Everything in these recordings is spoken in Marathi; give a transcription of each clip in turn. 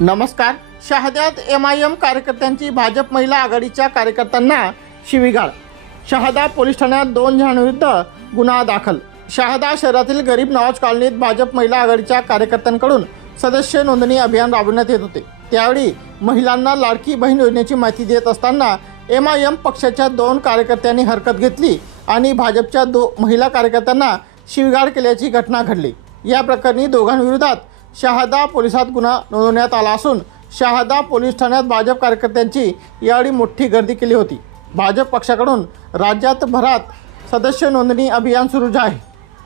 नमस्कार. शहाद्यात MIM कार्यकर्त्यांची भाजप महिला आघाडीच्या कार्यकर्त्यांना शिवीगाळ. शहादा पोलीस ठाण्यात 2 जणांविरुद्ध गुन्हा दाखल. शहादा शहरातील गरीब नवाज कॉलनीत भाजप महिला आघाडीच्या कार्यकर्त्यांकडून सदस्य नोंदणी अभियान राबवण्यात येत होते. त्यावेळी महिलांना लाडकी बहीण योजनेची माहिती देत असताना MIM पक्षाच्या 2 कार्यकर्त्यांनी हरकत घेतली आणि भाजपच्या 2 महिला कार्यकर्त्यांना शिवीगाळ केल्याची घटना घडली. या प्रकरणी दोघांविरोधात शहादा पोलिसात गुन्हा नोंदवण्यात आला असून शहादा पोलीस ठाण्यात भाजप कार्यकर्त्यांची यावेळी मोठी गर्दी केली होती. भाजप पक्षाकडून राज्यात भरात सदस्य नोंदणी अभियान सुरू आहे.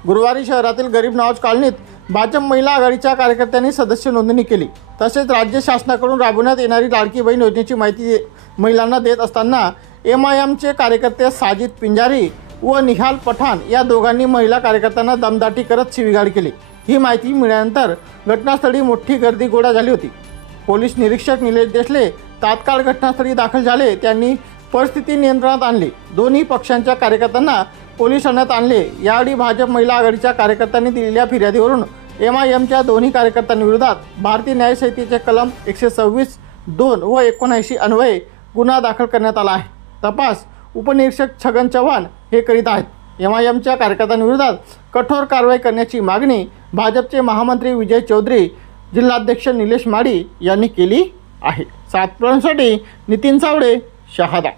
गुरुवारी शहरातील गरीब नवाज कॉलनीत भाजप महिला आघाडीच्या कार्यकर्त्यांनी सदस्य नोंदणी केली. तसेच राज्य शासनाकडून राबवण्यात येणारी लाडकी बहीण योजनेची माहिती महिलांना देत असताना MIMचे कार्यकर्ते साजिद पिंजारी व निहाल पठाण या दोघांनी महिला कार्यकर्त्यांना दमदाटी करत शिवीगाळ केली. ही माहिती मिळाल्यानंतर घटनास्थळी मोठी गर्दी गोळा झाली होती. पोलीस निरीक्षक निलेश देशले तात्काळ घटनास्थळी दाखल झाले. त्यांनी परिस्थिती नियंत्रणात आणली. दोन्ही पक्षांच्या कार्यकर्त्यांना पोलीस ठाण्यात आणले. यावेळी भाजप महिला आघाडीच्या कार्यकर्त्यांनी दिलेल्या फिर्यादीवरून MIMच्या दोन्ही कार्यकर्त्यांविरोधात भारतीय न्याय संहितेचे कलम 126, 2 व 79 अन्वये गुन्हा दाखल करण्यात आला आहे. तपास उपनिरीक्षक छगन चव्हाण हे करीत आहेत. MIMच्या कार्यकर्त्यांविरोधात कठोर कारवाई करण्याची मागणी भाजपचे महामंत्री विजय चौधरी, जिल्हाध्यक्ष निलेश माडी यांनी केली आहे. 7 साठी नितीन सावडे, शहादा.